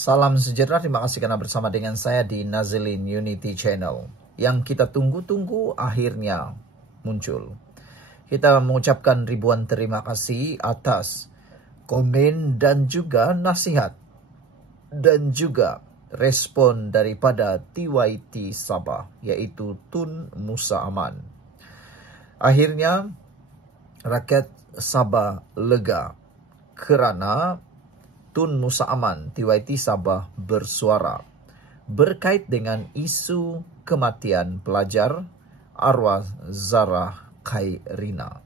Salam sejahtera, terima kasih karena bersama dengan saya di Nazilin Unity Channel. Yang kita tunggu-tunggu akhirnya muncul. Kita mengucapkan ribuan terima kasih atas komen dan juga nasihat. Dan juga respon daripada TYT Sabah, yaitu Tun Musa Aman. Akhirnya rakyat Sabah lega kerana Tun Musa Aman, TYT Sabah bersuara berkait dengan isu kematian pelajar arwah Zarah Khairina.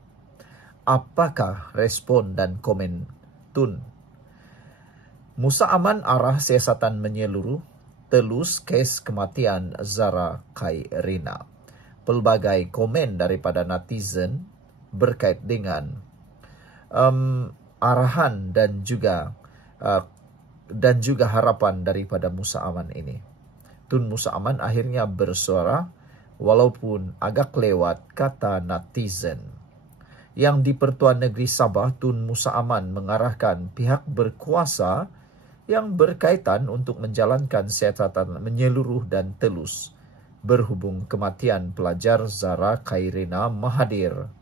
Apakah respon dan komen Tun? Musa Aman arah siasatan menyeluruh telus kes kematian Zarah Khairina. Pelbagai komen daripada netizen berkait dengan arahan dan juga harapan daripada Musa Aman ini. Tun Musa Aman akhirnya bersuara walaupun agak lewat kata netizen. Yang di Pertuan Negeri Sabah, Tun Musa Aman mengarahkan pihak berkuasa yang berkaitan untuk menjalankan siasatan menyeluruh dan telus berhubung kematian pelajar Zarah Khairina Mahathir.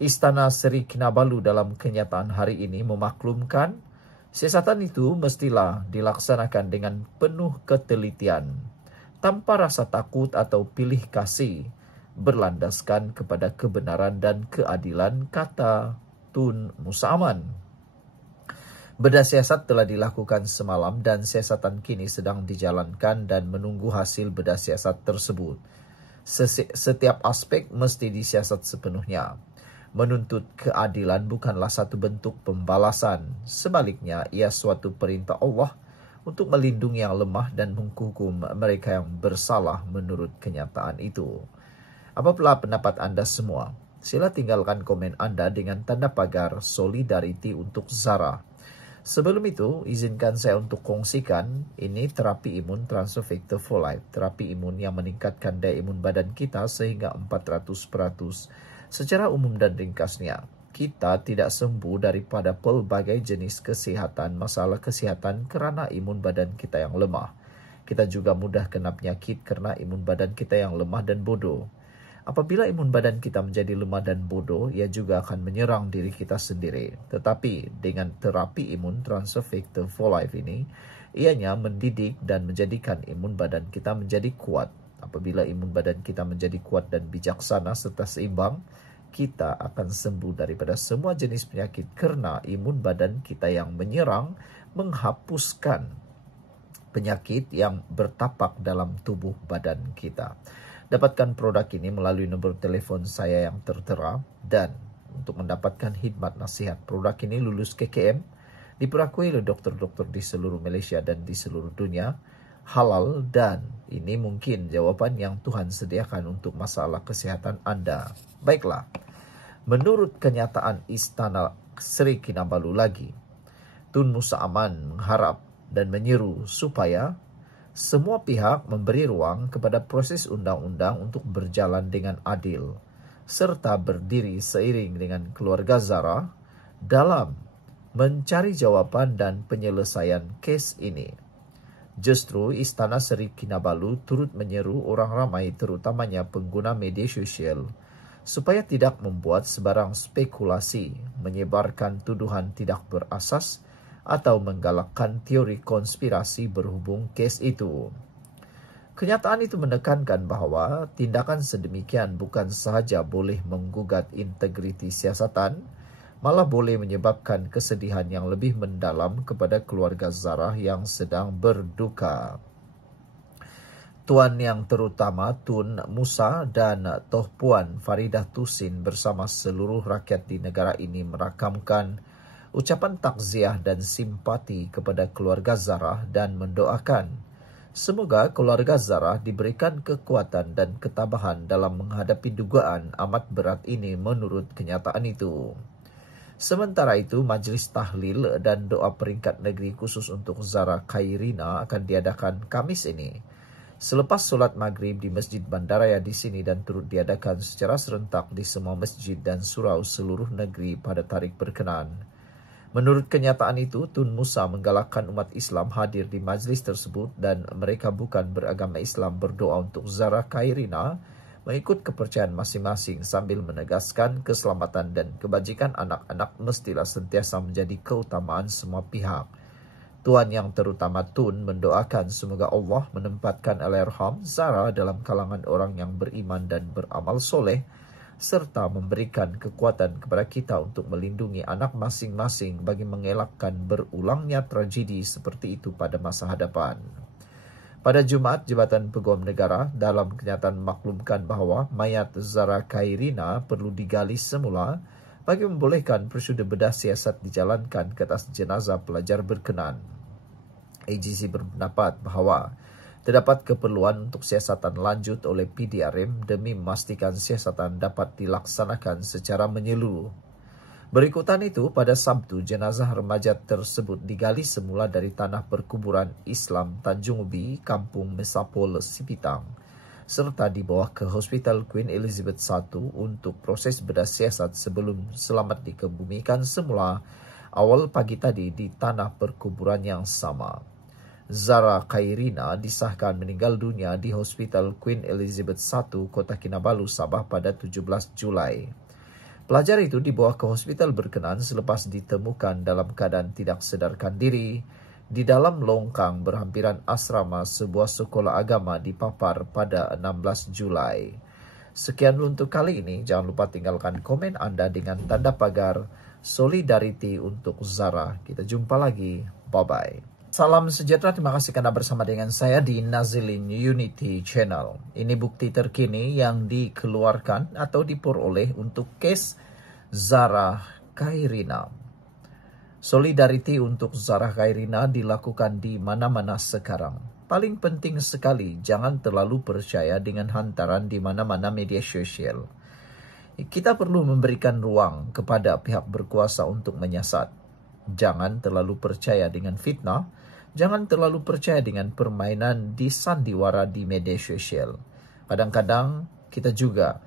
Istana Seri Kinabalu dalam kenyataan hari ini memaklumkan siasatan itu mestilah dilaksanakan dengan penuh ketelitian, tanpa rasa takut atau pilih kasih, berlandaskan kepada kebenaran dan keadilan, kata Tun Musa Aman. Bedah siasat telah dilakukan semalam dan siasatan kini sedang dijalankan dan menunggu hasil bedah siasat tersebut. Setiap aspek mesti disiasat sepenuhnya. Menuntut keadilan bukanlah satu bentuk pembalasan. Sebaliknya, ia suatu perintah Allah untuk melindungi yang lemah dan menghukum mereka yang bersalah menurut kenyataan itu. Apabila pendapat anda semua? Sila tinggalkan komen anda dengan tanda pagar solidariti untuk Zarah. Sebelum itu, izinkan saya untuk kongsikan ini terapi imun Transfer Factor for Life. Terapi imun yang meningkatkan daya imun badan kita sehingga 400%. Secara umum dan ringkasnya, kita tidak sembuh daripada pelbagai jenis masalah kesihatan kerana imun badan kita yang lemah. Kita juga mudah kena penyakit kerana imun badan kita yang lemah dan bodoh. Apabila imun badan kita menjadi lemah dan bodoh, ia juga akan menyerang diri kita sendiri. Tetapi dengan terapi imun Transfer Factor for Life ini, ianya mendidik dan menjadikan imun badan kita menjadi kuat. Apabila imun badan kita menjadi kuat dan bijaksana serta seimbang, kita akan sembuh daripada semua jenis penyakit kerana imun badan kita yang menyerang menghapuskan penyakit yang bertapak dalam tubuh badan kita. Dapatkan produk ini melalui nombor telefon saya yang tertera, dan untuk mendapatkan khidmat nasihat, produk ini lulus KKM, diperakui oleh doktor-doktor di seluruh Malaysia dan di seluruh dunia, halal, dan ini mungkin jawapan yang Tuhan sediakan untuk masalah kesihatan anda. Baiklah, menurut kenyataan Istana Seri Kinabalu lagi, Tun Musa Aman mengharap dan menyeru supaya semua pihak memberi ruang kepada proses undang-undang untuk berjalan dengan adil, serta berdiri seiring dengan keluarga Zarah dalam mencari jawapan dan penyelesaian kes ini. Justru Istana Seri Kinabalu turut menyeru orang ramai, terutamanya pengguna media sosial, supaya tidak membuat sebarang spekulasi, menyebarkan tuduhan tidak berasas, atau menggalakkan teori konspirasi berhubung kes itu. Kenyataan itu menekankan bahawa tindakan sedemikian bukan sahaja boleh menggugat integriti siasatan, malah boleh menyebabkan kesedihan yang lebih mendalam kepada keluarga Zarah yang sedang berduka. Tuan yang terutama Tun Musa dan Toh Puan Faridah Tusin bersama seluruh rakyat di negara ini merakamkan ucapan takziah dan simpati kepada keluarga Zarah dan mendoakan semoga keluarga Zarah diberikan kekuatan dan ketabahan dalam menghadapi dugaan amat berat ini menurut kenyataan itu. Sementara itu, majlis tahlil dan doa peringkat negeri khusus untuk Zarah Khairina akan diadakan Khamis ini, selepas solat maghrib di Masjid Bandaraya di sini, dan turut diadakan secara serentak di semua masjid dan surau seluruh negeri pada tarikh berkenaan. Menurut kenyataan itu, Tun Musa menggalakkan umat Islam hadir di majlis tersebut dan mereka bukan beragama Islam berdoa untuk Zara Khairina mengikut kepercayaan masing-masing sambil menegaskan keselamatan dan kebajikan anak-anak mestilah sentiasa menjadi keutamaan semua pihak. Tuan yang terutama Tun mendoakan semoga Allah menempatkan Allahyarham Zara dalam kalangan orang yang beriman dan beramal soleh, serta memberikan kekuatan kepada kita untuk melindungi anak masing-masing bagi mengelakkan berulangnya tragedi seperti itu pada masa hadapan. Pada Jumat, Jabatan Peguam Negara dalam kenyataan memaklumkan bahawa mayat Zara Khairina perlu digali semula bagi membolehkan prosedur bedah siasat dijalankan ke atas jenazah pelajar berkenan. AGC berpendapat bahawa terdapat keperluan untuk siasatan lanjut oleh PDRM demi memastikan siasatan dapat dilaksanakan secara menyeluruh. Berikutan itu, pada Sabtu, jenazah remaja tersebut digali semula dari tanah perkuburan Islam Tanjung Ubi, Kampung Mesapol, Sipitang, serta dibawa ke Hospital Queen Elizabeth I untuk proses bedah siasat sebelum selamat dikebumikan semula awal pagi tadi di tanah perkuburan yang sama. Zara Khairina disahkan meninggal dunia di Hospital Queen Elizabeth I, Kota Kinabalu, Sabah pada 17 Julai. Pelajar itu dibawa ke hospital berkenan selepas ditemukan dalam keadaan tidak sedarkan diri di dalam longkang berhampiran asrama sebuah sekolah agama di Papar pada 16 Julai. Sekian untuk kali ini. Jangan lupa tinggalkan komen Anda dengan tanda pagar Solidarity untuk Zara. Kita jumpa lagi. Bye-bye. Salam sejahtera, terima kasih karena bersama dengan saya di Nazilin Unity Channel. Ini bukti terkini yang dikeluarkan atau diperoleh untuk kes Zara Khairina. Solidarity untuk Zara Khairina dilakukan di mana-mana sekarang. Paling penting sekali, jangan terlalu percaya dengan hantaran di mana-mana media sosial. Kita perlu memberikan ruang kepada pihak berkuasa untuk menyiasat. Jangan terlalu percaya dengan fitnah. Jangan terlalu percaya dengan permainan di sandiwara di media sosial. Kadang-kadang kita juga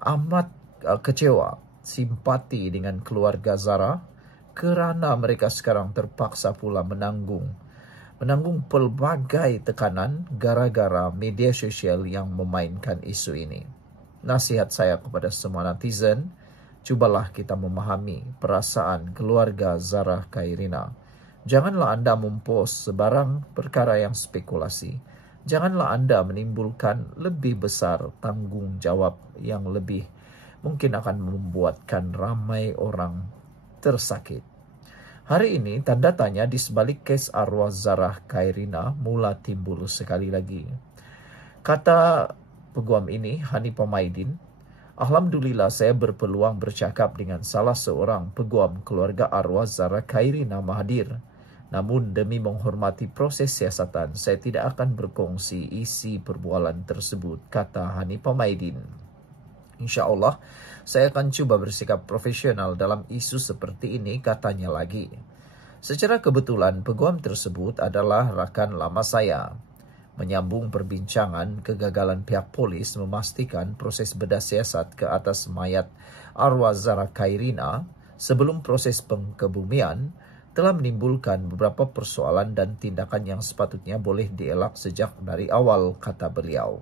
amat kecewa, simpati dengan keluarga Zara kerana mereka sekarang terpaksa pula menanggung pelbagai tekanan gara-gara media sosial yang memainkan isu ini. Nasihat saya kepada semua netizen, cubalah kita memahami perasaan keluarga Zara Khairina. Janganlah anda mempost sebarang perkara yang spekulasi. Janganlah anda menimbulkan lebih besar tanggungjawab yang lebih mungkin akan membuatkan ramai orang tersakit. Hari ini tanda tanya di sebalik kes arwah Zara Khairina mula timbul sekali lagi. Kata peguam ini, Hanifah Maidin, Alhamdulillah saya berpeluang bercakap dengan salah seorang peguam keluarga arwah Zara Khairina Mahathir. Namun demi menghormati proses siasatan, saya tidak akan berkongsi isi perbualan tersebut, kata Hanifah Maidin. InsyaAllah, saya akan cuba bersikap profesional dalam isu seperti ini, katanya lagi. Secara kebetulan, peguam tersebut adalah rakan lama saya. Menyambung perbincangan, kegagalan pihak polis memastikan proses bedah siasat ke atas mayat arwah Zara Khairina sebelum proses pengkebumian telah menimbulkan beberapa persoalan dan tindakan yang sepatutnya boleh dielak sejak dari awal, kata beliau.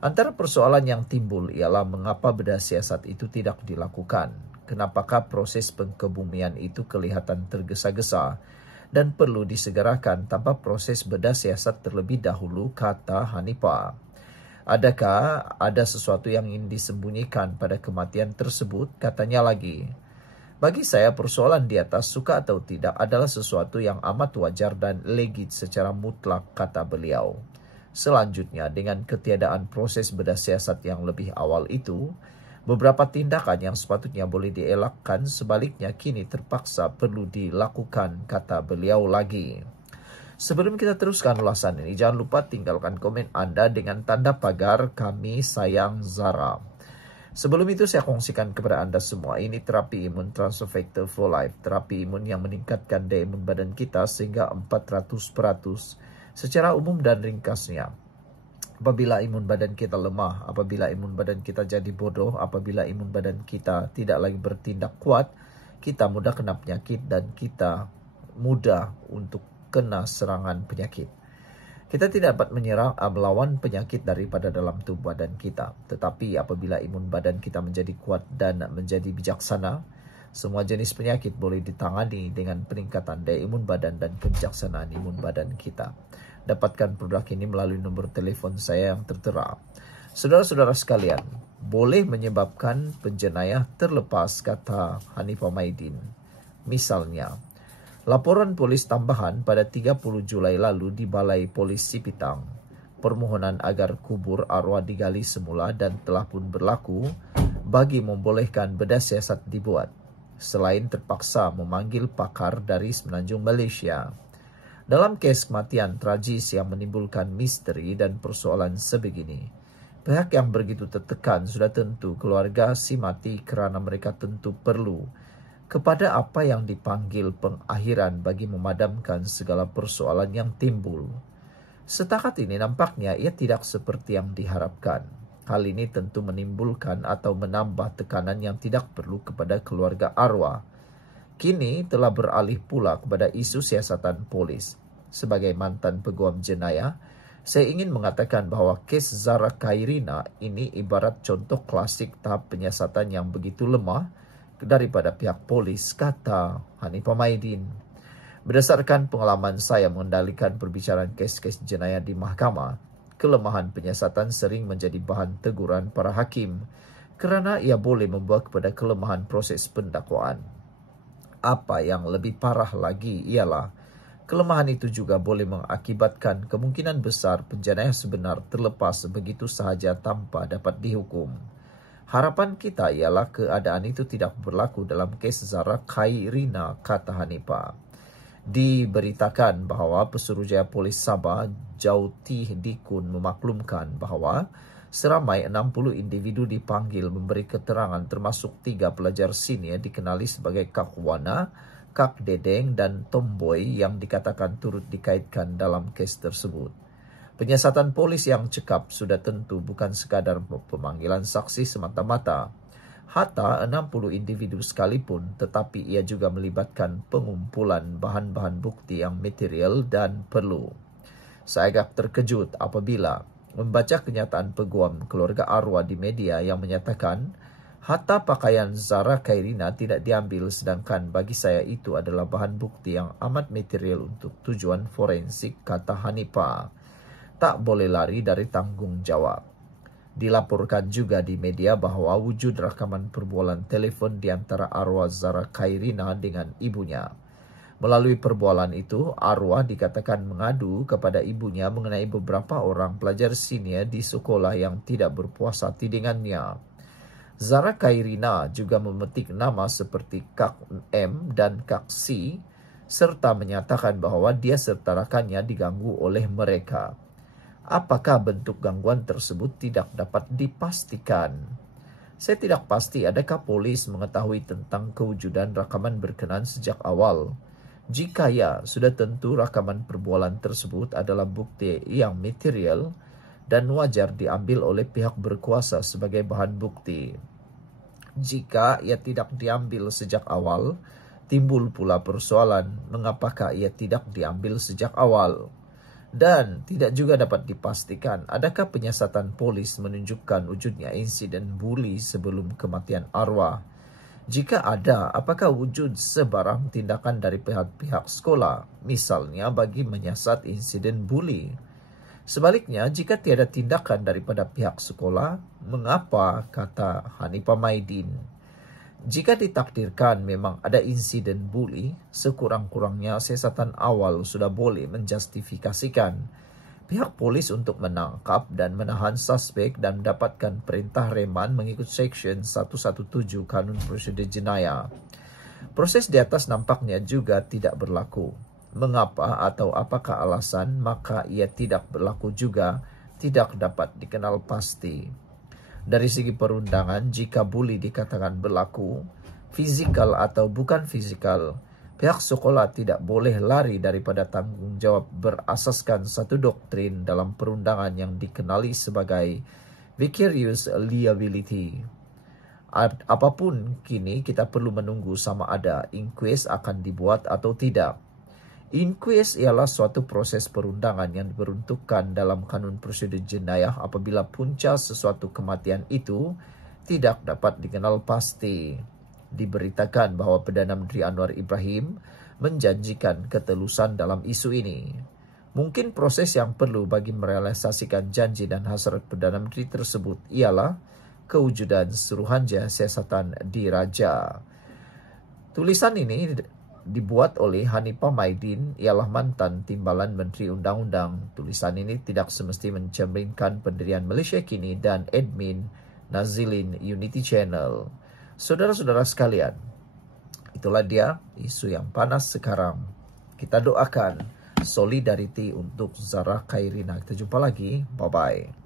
Antara persoalan yang timbul ialah mengapa bedah siasat itu tidak dilakukan, kenapakah proses pengkebumian itu kelihatan tergesa-gesa dan perlu disegerakan tanpa proses bedah siasat terlebih dahulu, kata Hanifah. Adakah ada sesuatu yang ingin disembunyikan pada kematian tersebut, katanya lagi. Bagi saya, persoalan di atas suka atau tidak adalah sesuatu yang amat wajar dan legit secara mutlak, kata beliau. Selanjutnya, dengan ketiadaan proses bedah siasat yang lebih awal itu, beberapa tindakan yang sepatutnya boleh dielakkan sebaliknya kini terpaksa perlu dilakukan, kata beliau lagi. Sebelum kita teruskan ulasan ini, jangan lupa tinggalkan komen Anda dengan tanda pagar Kami Sayang Zara. Sebelum itu saya kongsikan kepada Anda semua, ini terapi imun Transfer Factor for Life, terapi imun yang meningkatkan daya imun badan kita sehingga 400% secara umum dan ringkasnya. Apabila imun badan kita lemah, apabila imun badan kita jadi bodoh, apabila imun badan kita tidak lagi bertindak kuat, kita mudah kena penyakit dan kita mudah untuk kena serangan penyakit. Kita tidak dapat melawan penyakit daripada dalam tubuh badan kita. Tetapi apabila imun badan kita menjadi kuat dan menjadi bijaksana, semua jenis penyakit boleh ditangani dengan peningkatan daya imun badan dan kebijaksanaan imun badan kita. Dapatkan produk ini melalui nomor telefon saya yang tertera. Saudara-saudara sekalian, boleh menyebabkan penjenayah terlepas, kata Hanifah Maidin. Misalnya, laporan polis tambahan pada 30 Julai lalu di Balai Polis Sipitang. Permohonan agar kubur arwah digali semula dan telah pun berlaku bagi membolehkan bedah siasat dibuat. Selain terpaksa memanggil pakar dari Semenanjung Malaysia. Dalam kes kematian tragis yang menimbulkan misteri dan persoalan sebegini, pihak yang begitu tertekan sudah tentu keluarga si mati kerana mereka tentu perlu kepada apa yang dipanggil pengakhiran bagi memadamkan segala persoalan yang timbul. Setakat ini nampaknya ia tidak seperti yang diharapkan. Hal ini tentu menimbulkan atau menambah tekanan yang tidak perlu kepada keluarga arwah. Kini telah beralih pula kepada isu siasatan polis. Sebagai mantan peguam jenayah, saya ingin mengatakan bahawa kes Zara Khairina ini ibarat contoh klasik tahap penyiasatan yang begitu lemah daripada pihak polis, kata Hanifah Maidin. Berdasarkan pengalaman saya mengendalikan perbicaraan kes-kes jenayah di mahkamah, kelemahan penyiasatan sering menjadi bahan teguran para hakim kerana ia boleh membawa kepada kelemahan proses pendakwaan. Apa yang lebih parah lagi ialah kelemahan itu juga boleh mengakibatkan kemungkinan besar penjenayah sebenar terlepas begitu sahaja tanpa dapat dihukum. Harapan kita ialah keadaan itu tidak berlaku dalam kes Zara Khairina, kata Hanifah. Diberitakan bahawa Pesuruhjaya Polis Sabah, Jauti Dikun, memaklumkan bahawa seramai 60 individu dipanggil memberi keterangan termasuk 3 pelajar senior dikenali sebagai Kak Wana, Kak Dedeng dan Tomboy yang dikatakan turut dikaitkan dalam kes tersebut. Penyiasatan polis yang cekap sudah tentu bukan sekadar pemanggilan saksi semata-mata. Hatta 60 individu sekalipun, tetapi ia juga melibatkan pengumpulan bahan-bahan bukti yang material dan perlu. Saya agak terkejut apabila membaca kenyataan peguam keluarga arwah di media yang menyatakan hatta pakaian Zara Khairina tidak diambil, sedangkan bagi saya itu adalah bahan bukti yang amat material untuk tujuan forensik, kata Hanifah. Tak boleh lari dari tanggungjawab. Dilaporkan juga di media bahawa wujud rakaman perbualan telefon di antara arwah Zara Khairina dengan ibunya. Melalui perbualan itu, arwah dikatakan mengadu kepada ibunya mengenai beberapa orang pelajar senior di sekolah yang tidak berpuas hati dengannya. Zara Khairina juga memetik nama seperti Kak M dan Kak C, serta menyatakan bahawa dia serta rakannya diganggu oleh mereka. Apakah bentuk gangguan tersebut tidak dapat dipastikan. Saya tidak pasti adakah polis mengetahui tentang kewujudan rakaman berkenaan sejak awal. Jika ya, sudah tentu rakaman perbualan tersebut adalah bukti yang material dan wajar diambil oleh pihak berkuasa sebagai bahan bukti. Jika ia tidak diambil sejak awal, timbul pula persoalan mengapakah ia tidak diambil sejak awal. Dan tidak juga dapat dipastikan adakah penyiasatan polis menunjukkan wujudnya insiden buli sebelum kematian arwah. Jika ada, apakah wujud sebarang tindakan dari pihak-pihak sekolah, misalnya bagi menyiasat insiden buli? Sebaliknya, jika tiada tindakan daripada pihak sekolah, mengapa, kata Hanifah Maidin? Jika ditakdirkan memang ada insiden buli, sekurang-kurangnya siasatan awal sudah boleh menjustifikasikan pihak polis untuk menangkap dan menahan suspek dan mendapatkan perintah reman mengikut Seksyen 117 Kanun Prosedur Jenayah. Proses di atas nampaknya juga tidak berlaku. Mengapa atau apakah alasan, maka ia tidak berlaku juga tidak dapat dikenal pasti. Dari segi perundangan, jika buli dikatakan berlaku, fizikal atau bukan fizikal, pihak sekolah tidak boleh lari daripada tanggungjawab berasaskan satu doktrin dalam perundangan yang dikenali sebagai vicarious liability. Apapun kini kita perlu menunggu sama ada inquest akan dibuat atau tidak. Inquest ialah suatu proses perundangan yang diperuntukkan dalam kanun prosedur jenayah apabila punca sesuatu kematian itu tidak dapat dikenal pasti. Diberitakan bahawa Perdana Menteri Anwar Ibrahim menjanjikan ketelusan dalam isu ini. Mungkin proses yang perlu bagi merealisasikan janji dan hasrat Perdana Menteri tersebut ialah kewujudan Suruhanjaya Siasatan Diraja. Tulisan ini dibuat oleh Hanifah Maidin, ialah mantan Timbalan Menteri Undang-Undang. Tulisan ini tidak semesti mencerminkan pendirian Malaysia kini dan admin Nazilin Unity Channel. Saudara-saudara sekalian, itulah dia isu yang panas sekarang. Kita doakan solidariti untuk Zahra Khairina. Kita jumpa lagi. Bye-bye.